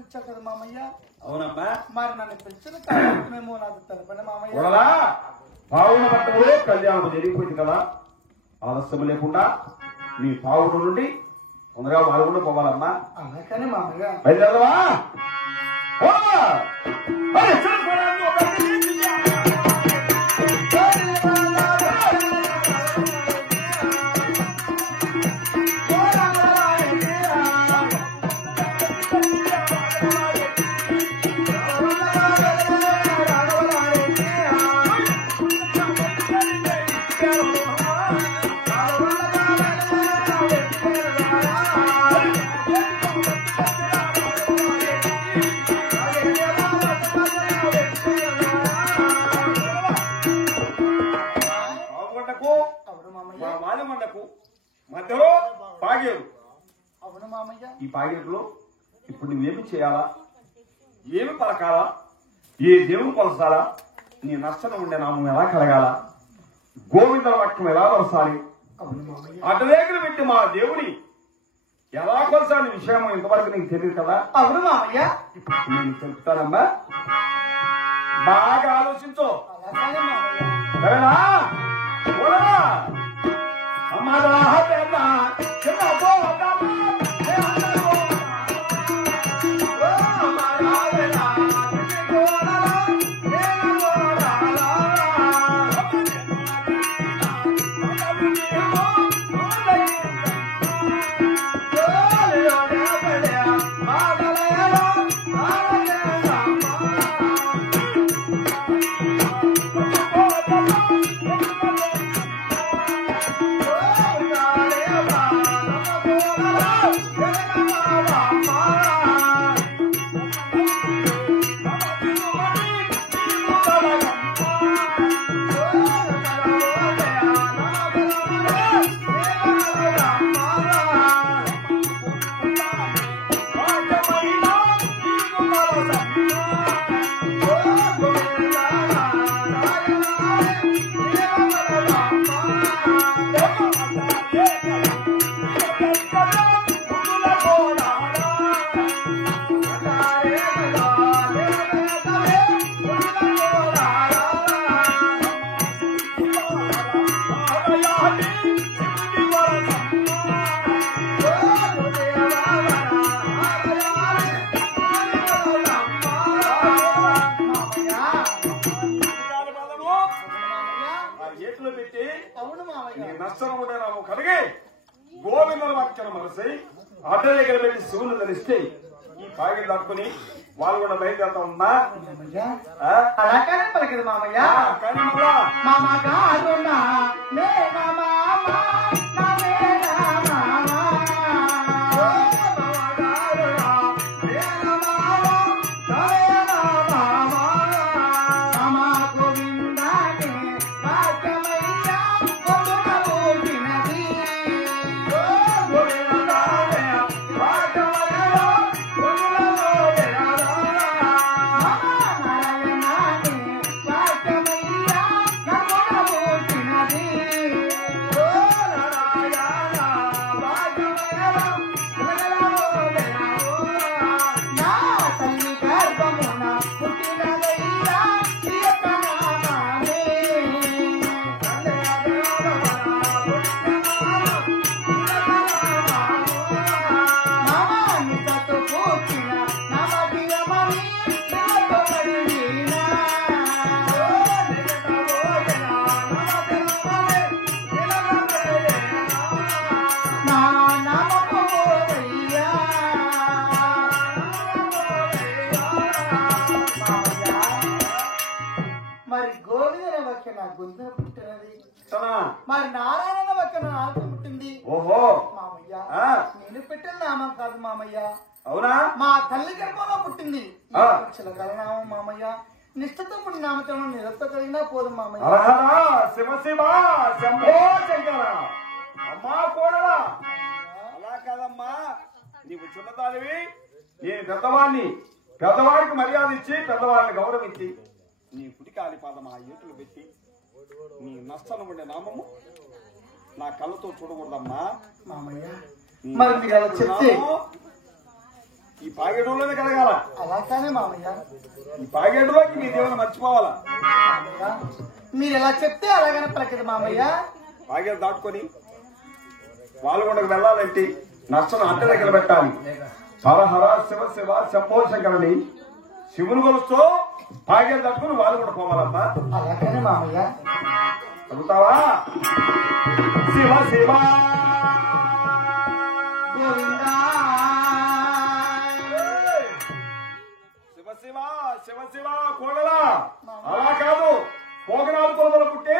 పిలిచావు కదా మామయ్య. అవునమ్మా. మరి నన్ను పిలిచిన కారణమేమో నాకు తెలపండి మామయ్య. పావుల పట్టణంలో కళ్యాణం జరిగిపోయింది కదా, ఆలస్యం లేకుండా నీ పావుల నుండి తొందరగా పాల్గొంటూ పోవాలమ్మా. అలాగనే మామయ్య. బయలుదేరవా? మధ్యలో పాగేరు. అవును మామయ్య. ఈ పాగేరులో ఇప్పుడు నువ్వేమి చేయాలా, ఏమి పలకాలా, ఏ దేవుని కొలసాలా, నీ నష్టం ఉండే నామం ఎలా కలగాలా, గోవింద వాక్యం ఎలా వరసాలి, అడ్డవేగులు పెట్టి మా దేవుని ఎలా కొలసాలి విషయం ఇంతవరకు నీకు తెలియదు కదా. అవును మామయ్య. ఇప్పుడు నేను చెప్తానమ్మా, బాగా ఆలోచించు. సరేనా? గోవిందల వాక్యం మనసి అడ్డలేగలు పెట్టి శివుని ధరిస్తే ఈ పాగిలు దాటుకుని వాళ్ళు కూడా బయలుదేరుతా ఉన్నా. అలాగే పలికింది మామయ్య. కానీ మరి గోవింద వాక్యం నా గొంతున పుట్టినది, మరి నారాయణ వాక్యం నా నాలుగు పుట్టింది. ఓహో మామయ్య, నేను పెట్టిన నామం కాదు మామయ్య. అవునా? మా తల్లి గర్భంలో పుట్టింది నామం మామయ్య. నిష్ఠతో పుట్టిన నామతో నిరతో కలిగినా పోదు మామయ్య. శివ శివ శంభో శంకర. అమ్మా కోడలా, అలా కాదమ్మా, నీవు చిన్నదానివి, నేను పెద్దవాడిని. పెద్దవాడికి మర్యాద ఇచ్చి పెద్దవాడిని గౌరవించి నీ పుటికాలి పాదం ఆ ఏటులు పెట్టి నీ నష్టం ఉండే నామము నా కళ్ళతో చూడకూడదమ్మా మామయ్య. మరి మీరు అలా చెప్తే ఈ పాగేటోళ్ళనే కడగాల. అలా కానీ మామయ్య. ఈ పాగేటలోకి నీ దేవుని మర్చిపోవాలా. మీరు ఎలా చెప్తే అలాగనే ప్రకృతి మామయ్య. పాగేడు దాటుకొని పాల్గొండకు వెళ్ళాలంటే నష్టం అంట దగ్గర పెట్టాలి. హర హర శివ శివ శంభో శంకరుని శివుని కొలుస్తూ పాగేడు దాటుకుని వాళ్ళు కూడా పోవాలమ్మా. అలాగనే మామయ్య. చదువుతావా? శివ శివ శివ శివ శివ శివ కోడలా. అలా కాదు పోగనాలు కొలవలు పుట్టి